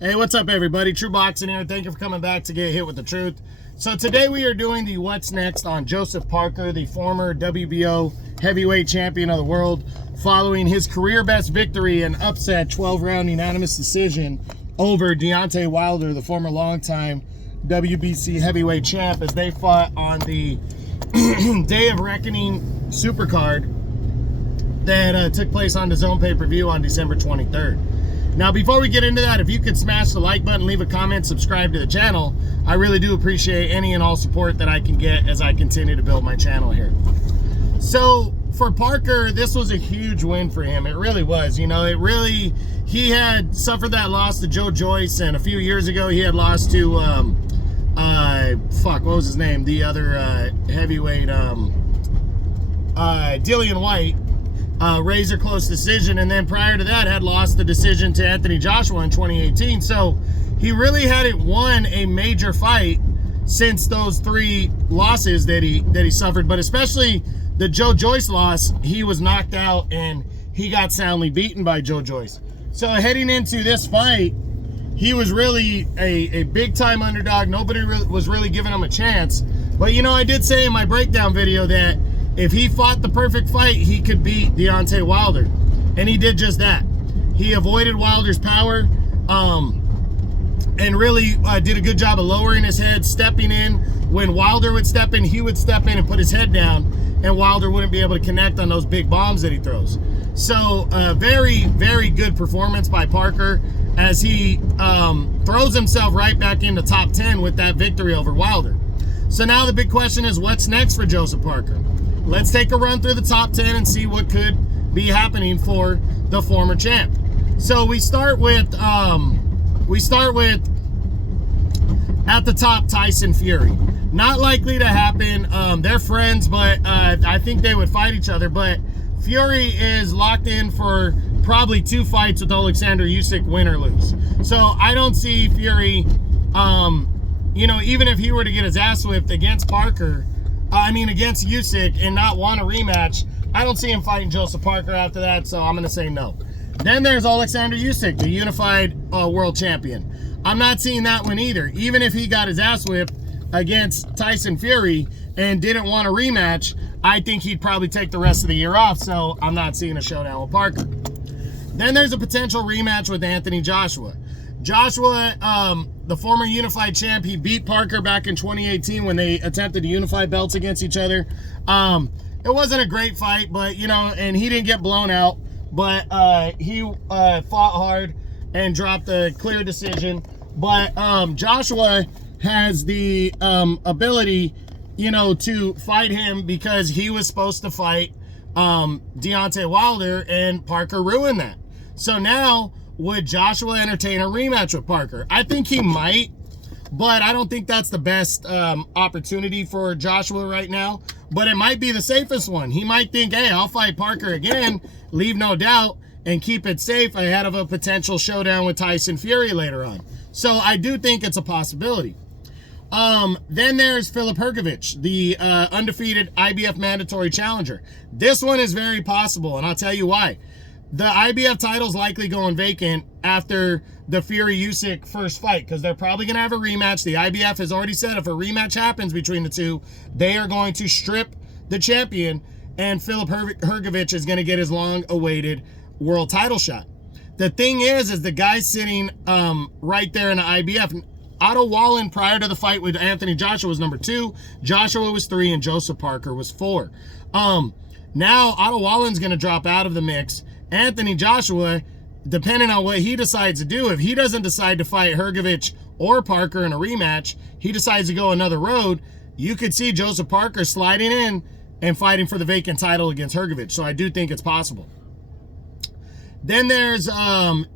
Hey, what's up, everybody? True Boxing here. Thank you for coming back to get hit with the truth. So today we are doing the What's Next on Joseph Parker, the former WBO heavyweight champion of the world, following his career best victory and upset 12-round unanimous decision over Deontay Wilder, the former longtime WBC heavyweight champ, as they fought on the Day of Reckoning Supercard that took place on the Zone pay-per-view on December 23rd. Now, before we get into that, if you could smash the like button, leave a comment, subscribe to the channel, I really do appreciate any and all support that I can get as I continue to build my channel here. So, for Parker, this was a huge win for him. It really was. You know, he had suffered that loss to Joe Joyce, and a few years ago he had lost to, what was his name? The other heavyweight, Dillian White. Razor close decision, and then prior to that had lost the decision to Anthony Joshua in 2018. So he really hadn't won a major fight since those three losses that he suffered, but especially the Joe Joyce loss. He was knocked out and he got soundly beaten by Joe Joyce. So heading into this fight, he was really a big time underdog. Nobody was really giving him a chance. But you know, I did say in my breakdown video that if he fought the perfect fight, he could beat Deontay Wilder. And he did just that. He avoided Wilder's power and really did a good job of lowering his head, stepping in. When Wilder would step in, he would step in and put his head down, and Wilder wouldn't be able to connect on those big bombs that he throws. So very, very good performance by Parker as he throws himself right back into top 10 with that victory over Wilder. So now the big question is, what's next for Joseph Parker? Let's take a run through the top 10 and see what could be happening for the former champ. So we start with at the top, Tyson Fury. Not likely to happen. They're friends, but I think they would fight each other. But Fury is locked in for probably 2 fights with Alexander Usyk, win or lose. So I don't see Fury, you know, even if he were to get his ass whipped against Parker, against Usyk and not want a rematch, I don't see him fighting Joseph Parker after that, so I'm going to say no. Then there's Alexander Usyk, the unified world champion. I'm not seeing that one either. Even if he got his ass whipped against Tyson Fury and didn't want a rematch, I think he'd probably take the rest of the year off, so I'm not seeing a showdown with Parker. Then there's a potential rematch with Anthony Joshua. Joshua, the former unified champ, he beat Parker back in 2018 when they attempted to unify belts against each other. It wasn't a great fight, but, you know, and he didn't get blown out, but he fought hard and dropped a clear decision. But Joshua has the ability, you know, to fight him because he was supposed to fight Deontay Wilder, and Parker ruined that. So now, would Joshua entertain a rematch with Parker? I think he might, but I don't think that's the best opportunity for Joshua right now. But it might be the safest one. He might think, hey, I'll fight Parker again, leave no doubt, and keep it safe ahead of a potential showdown with Tyson Fury later on. So I do think it's a possibility. Then there's Filip Hrgović, the undefeated IBF mandatory challenger. This one is very possible, and I'll tell you why. The IBF title's likely going vacant after the Fury-Usyk first fight because they're probably going to have a rematch. The IBF has already said if a rematch happens between the two, they are going to strip the champion, and Filip Hrgović is going to get his long-awaited world title shot. The thing is the guy sitting right there in the IBF, Otto Wallin, prior to the fight with Anthony Joshua, was number 2. Joshua was 3, and Joseph Parker was 4. Now Otto Wallin's going to drop out of the mix. Anthony Joshua, depending on what he decides to do, if he doesn't decide to fight Hrgović or Parker in a rematch, he decides to go another road, you could see Joseph Parker sliding in and fighting for the vacant title against Hrgović. So I do think it's possible. Then there's, who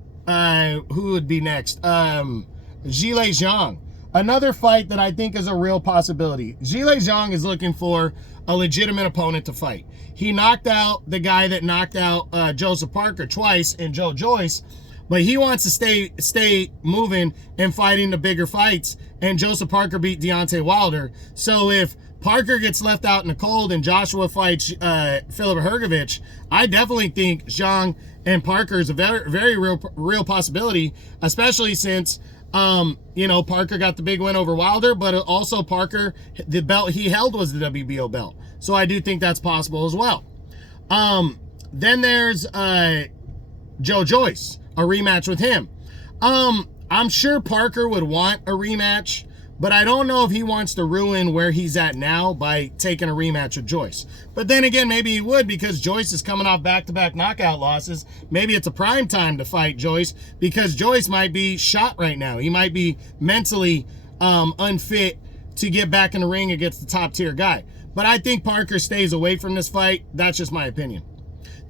would be next? Zhilei Zhang. Another fight that I think is a real possibility. Zhilei Zhang is looking for a legitimate opponent to fight. He knocked out the guy that knocked out Joseph Parker twice in Joe Joyce, but he wants to stay moving and fighting the bigger fights, and Joseph Parker beat Deontay Wilder. So if Parker gets left out in the cold and Joshua fights Filip Hrgović, I definitely think Zhang And Parker is a very real possibility, especially since, Parker got the big win over Wilder, but also Parker, the belt he held was the WBO belt. So I do think that's possible as well. Then there's Joe Joyce, a rematch with him. I'm sure Parker would want a rematch, but I don't know if he wants to ruin where he's at now by taking a rematch with Joyce. But then again, maybe he would, because Joyce is coming off back-to-back knockout losses. Maybe it's a prime time to fight Joyce, because Joyce might be shot right now. He might be mentally unfit to get back in the ring against the top-tier guy. But I think Parker stays away from this fight. That's just my opinion.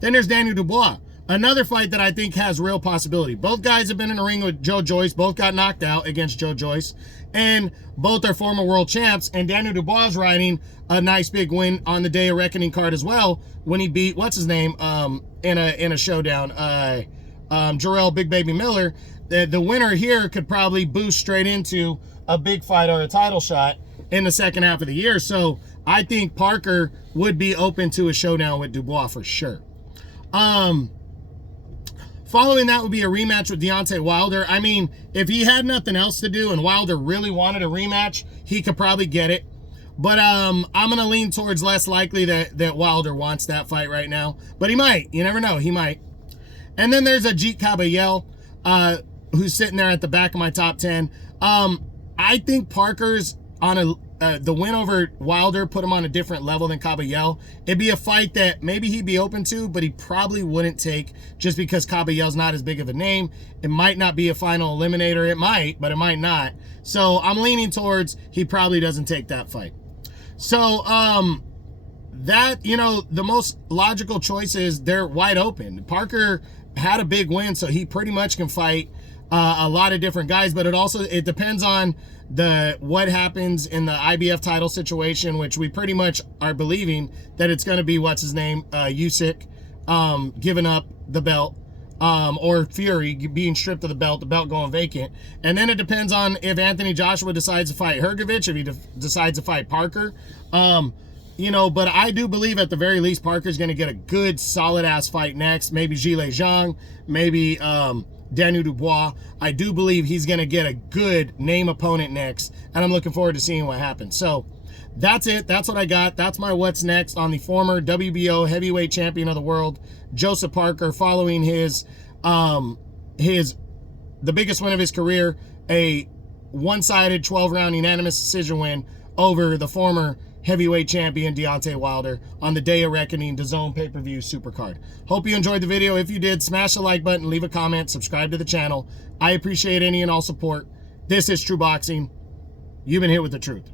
Then there's Daniel Dubois. Another fight that I think has real possibility. Both guys have been in the ring with Joe Joyce. Both got knocked out against Joe Joyce. And both are former world champs. And Daniel Dubois is riding a nice big win on the Day of Reckoning card as well, when he beat, what's his name, in a showdown, Jarrell Big Baby Miller. The winner here could probably boost straight into a big fight or a title shot in the second half of the year. So I think Parker would be open to a showdown with Dubois for sure. Following that would be a rematch with Deontay Wilder. I mean, if he had nothing else to do and Wilder really wanted a rematch, he could probably get it. But I'm going to lean towards less likely that Wilder wants that fight right now. But he might. You never know. He might. And then there's Ajit Caballel, who's sitting there at the back of my top 10. I think Parker's on the win over Wilder put him on a different level than Caballel. It'd be a fight that maybe he'd be open to, but he probably wouldn't take, just because Caballel's not as big of a name. It might not be a final eliminator. It might, but it might not. So I'm leaning towards he probably doesn't take that fight. So that, the most logical choice is they're wide open. Parker had a big win, so he pretty much can fight a lot of different guys, but it depends on what happens in the IBF title situation, which we pretty much are believing that it's going to be, what's his name, Usyk giving up the belt, or Fury being stripped of the belt going vacant. And then it depends on if Anthony Joshua decides to fight Hrgovic, if he decides to fight Parker. But I do believe at the very least Parker's going to get a good solid ass fight next. Maybe Zhilei Zhang, maybe Daniel Dubois. I do believe he's going to get a good name opponent next, and I'm looking forward to seeing what happens. So that's it. That's what I got. That's my what's next on the former WBO heavyweight champion of the world, Joseph Parker, following the biggest win of his career, a one-sided 12-round unanimous decision win over the former heavyweight champion Deontay Wilder on the Day of Reckoning DAZN pay-per-view supercard. Hope you enjoyed the video. If you did, smash the like button, leave a comment, subscribe to the channel. I appreciate any and all support. This is True Boxing. You've been hit with the truth.